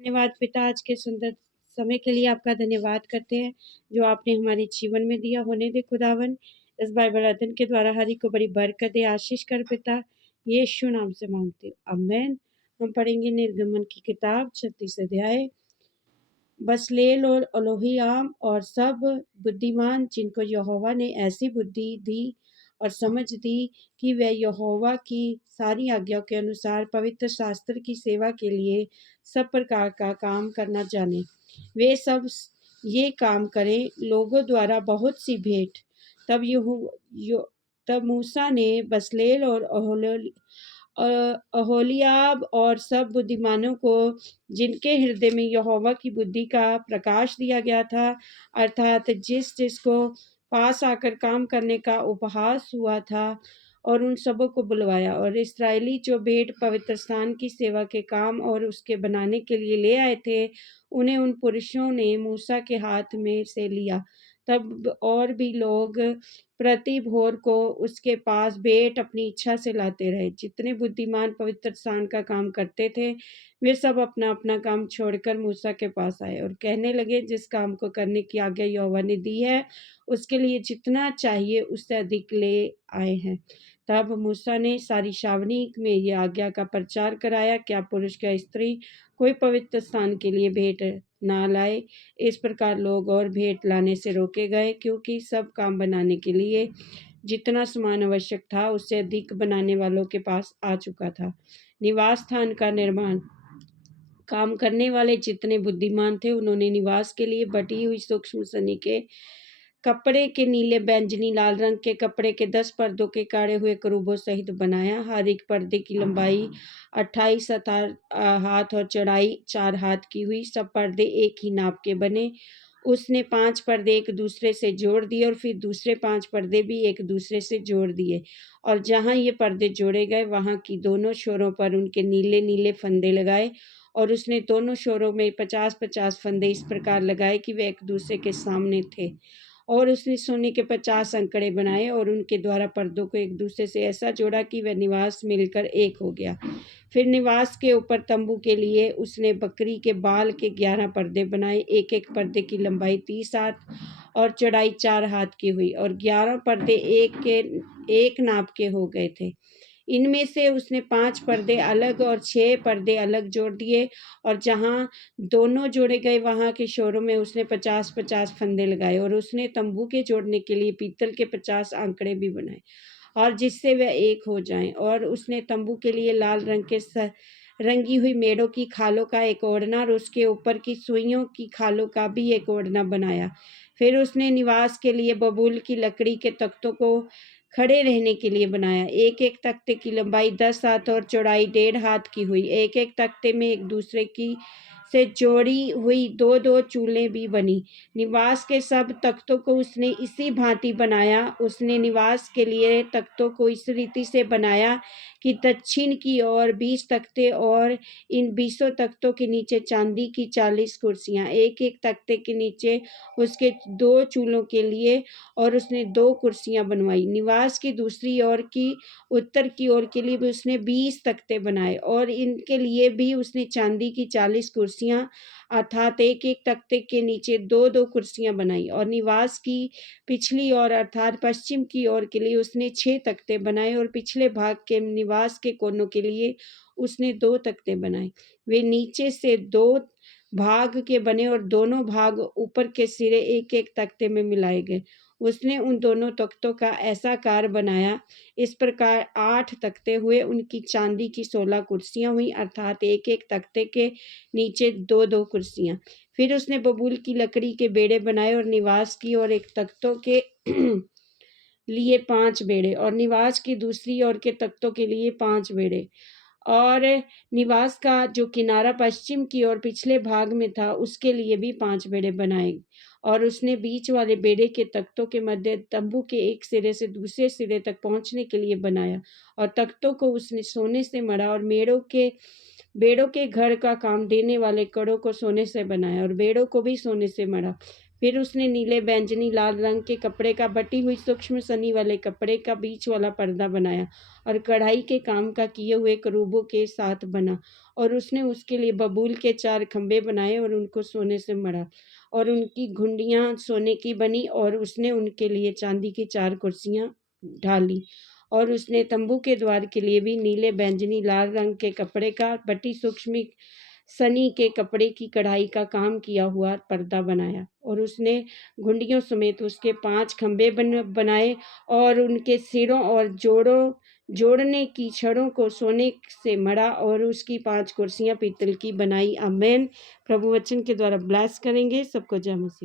धन्यवाद पिता, आज के सुंदर समय के लिए आपका धन्यवाद करते हैं, जो आपने हमारे जीवन में दिया। होने दे खुदावन, इस बाइबल अध्ययन के द्वारा हर एक को बड़ी बरकत दे, आशीष कर पिता, यीशु नाम से मांगते हो, आमीन। हम पढ़ेंगे निर्गमन की किताब 36 अध्याय। बसलेल और अलोहियाम और सब बुद्धिमान जिनको यहोवा ने ऐसी बुद्धि दी और समझ दी कि वे यहोवा की सारी आज्ञाओं के अनुसार पवित्र शास्त्र की सेवा के लिए सब प्रकार का काम करना जाने, वे सब ये काम करें। लोगों द्वारा बहुत सी भेंट। तब तब मूसा ने बसलेल और ओहोलीयाब और सब बुद्धिमानों को, जिनके हृदय में यहोवा की बुद्धि का प्रकाश दिया गया था, अर्थात जिस जिसको पास आकर काम करने का उपहास हुआ था, और उन सबों को बुलवाया। और इस्राएली जो भेंट पवित्र स्थान की सेवा के काम और उसके बनाने के लिए ले आए थे, उन्हें उन पुरुषों ने मूसा के हाथ में से लिया। तब और भी लोग प्रति भोर को उसके पास भेंट अपनी इच्छा से लाते रहे। जितने बुद्धिमान पवित्र स्थान का काम करते थे, वे सब अपना अपना काम छोड़कर मूसा के पास आए और कहने लगे, जिस काम को करने की आज्ञा यहोवा ने दी है, उसके लिए जितना चाहिए उससे अधिक ले आए हैं। तब मूसा ने सारी छावनी में यह आज्ञा का प्रचार कराया, क्या पुरुष क्या स्त्री कोई पवित्र स्थान के लिए भेंट ना लाए। इस प्रकार लोग और भेंट लाने से रोके गए, क्योंकि सब काम बनाने के लिए जितना सामान आवश्यक था, उससे अधिक बनाने वालों के पास आ चुका था। निवास स्थान का निर्माण। काम करने वाले जितने बुद्धिमान थे, उन्होंने निवास के लिए बटी हुई सूक्ष्म सनी के कपड़े के नीले, बैंजनी, लाल रंग के कपड़े के 10 पर्दों के काढ़े हुए करूबों सहित बनाया। हर एक पर्दे की लंबाई 28 हाथ और चौड़ाई 4 हाथ की हुई। सब पर्दे एक ही नाप के बने। उसने 5 पर्दे एक दूसरे से जोड़ दिए और फिर दूसरे 5 पर्दे भी एक दूसरे से जोड़ दिए, और जहाँ ये पर्दे जोड़े गए, वहाँ की दोनों छोरों पर उनके नीले नीले फंदे लगाए। और उसने दोनों छोरों में 50-50 फंदे इस प्रकार लगाए कि वे एक दूसरे के सामने थे। और उसने सोने के 50 अंकड़े बनाए और उनके द्वारा पर्दों को एक दूसरे से ऐसा जोड़ा कि वह निवास मिलकर एक हो गया। फिर निवास के ऊपर तंबू के लिए उसने बकरी के बाल के 11 पर्दे बनाए। एक एक पर्दे की लंबाई 30 हाथ और चौड़ाई 4 हाथ की हुई, और 11 पर्दे एक नाप के हो गए थे। इनमें से उसने 5 पर्दे अलग और 6 पर्दे अलग जोड़ दिए, और जहाँ दोनों जोड़े गए, वहाँ के शोरों में उसने 50-50 फंदे लगाए। और उसने तंबू के जोड़ने के लिए पीतल के 50 आंकड़े भी बनाए, और जिससे वह एक हो जाएं। और उसने तंबू के लिए लाल रंग के रंगी हुई मेढ़ों की खालों का एक ओढ़ना और उसके ऊपर की सुइयों की खालों का भी एक ओढ़ना बनाया। फिर उसने निवास के लिए बबूल की लकड़ी के तख्तों को खड़े रहने के लिए बनाया। एक एक तख्ते की लंबाई 10 हाथ और चौड़ाई 1.5 हाथ की हुई। एक एक तख्ते में एक दूसरे की से जोड़ी हुई 2-2 चूलें भी बनी। निवास के सब तख्तों को उसने इसी भांति बनाया। उसने निवास के लिए तख्तों को इस रीति से बनाया कि दक्षिण की ओर 20 तख्ते, और इन 20 तख्तों के नीचे चांदी की 40 कुर्सियां, एक एक तख्ते के नीचे उसके 2 चूलों के लिए। और उसने 2 कुर्सियां बनवाई। निवास की दूसरी ओर की उत्तर की ओर के लिए भी उसने 20 तख्ते बनाए, और इनके लिए भी उसने चांदी की 40 कुर्सियां, अर्थात एक एक तख्ते के नीचे 2-2 कुर्सियां बनाई। और निवास की पिछली ओर अर्थात पश्चिम की ओर के लिए उसने 6 तख्ते बनाए, और पिछले भाग के निवास के कोनों के लिए उसने 2 तख्ते बनाए। वे नीचे से 2 भाग के बने, और दोनों भाग ऊपर के सिरे एक एक तख्ते में मिलाए गए। उसने उन दोनों तख्तों का ऐसा कार बनाया, इस प्रकार 8 तख्ते हुए। उनकी चांदी की 16 कुर्सियां हुई, अर्थात एक एक तख्ते के नीचे 2-2 कुर्सियां। फिर उसने बबूल की लकड़ी के बेड़े बनाए, और निवास की और एक तख्तों के लिए 5 बेड़े, और निवास की दूसरी ओर के तख्तों के लिए 5 बेड़े, और निवास का जो किनारा पश्चिम की ओर पिछले भाग में था, उसके लिए भी 5 बेड़े बनाए। और उसने बीच वाले बेड़े के तख्तों के मध्य तंबू के एक सिरे से दूसरे सिरे तक पहुंचने के लिए बनाया, और तख्तों को उसने सोने से मढ़ा, और बेड़ों के घर का काम देने वाले कड़ों को सोने से बनाया, और बेड़ों को भी सोने से मढ़ा। फिर उसने नीले बैंगनी लाल रंग के कपड़े का बटी हुई सूक्ष्म सनी वाले कपड़े का बीच वाला पर्दा बनाया और कढ़ाई के काम का किए हुए करूबों के साथ बना। और उसने उसके लिए बबूल के 4 खंभे बनाए और उनको सोने से मढ़ा और उनकी घुंडियां सोने की बनी। और उसने उनके लिए चांदी की 4 कुर्सियां ढाली। और उसने तंबू के द्वार के लिए भी नीले बैंगनी लाल रंग के कपड़े का बटी सूक्ष्म सनी के कपड़े की कढ़ाई का काम किया हुआ पर्दा बनाया। और उसने घुंडियों समेत उसके 5 खंभे बनाए और उनके सिरों और जोड़ने की छड़ों को सोने से मढ़ा और उसकी 5 कुर्सियां पीतल की बनाई। आमेन। प्रभु वचन के द्वारा ब्लेस करेंगे सबको। जय मसीह।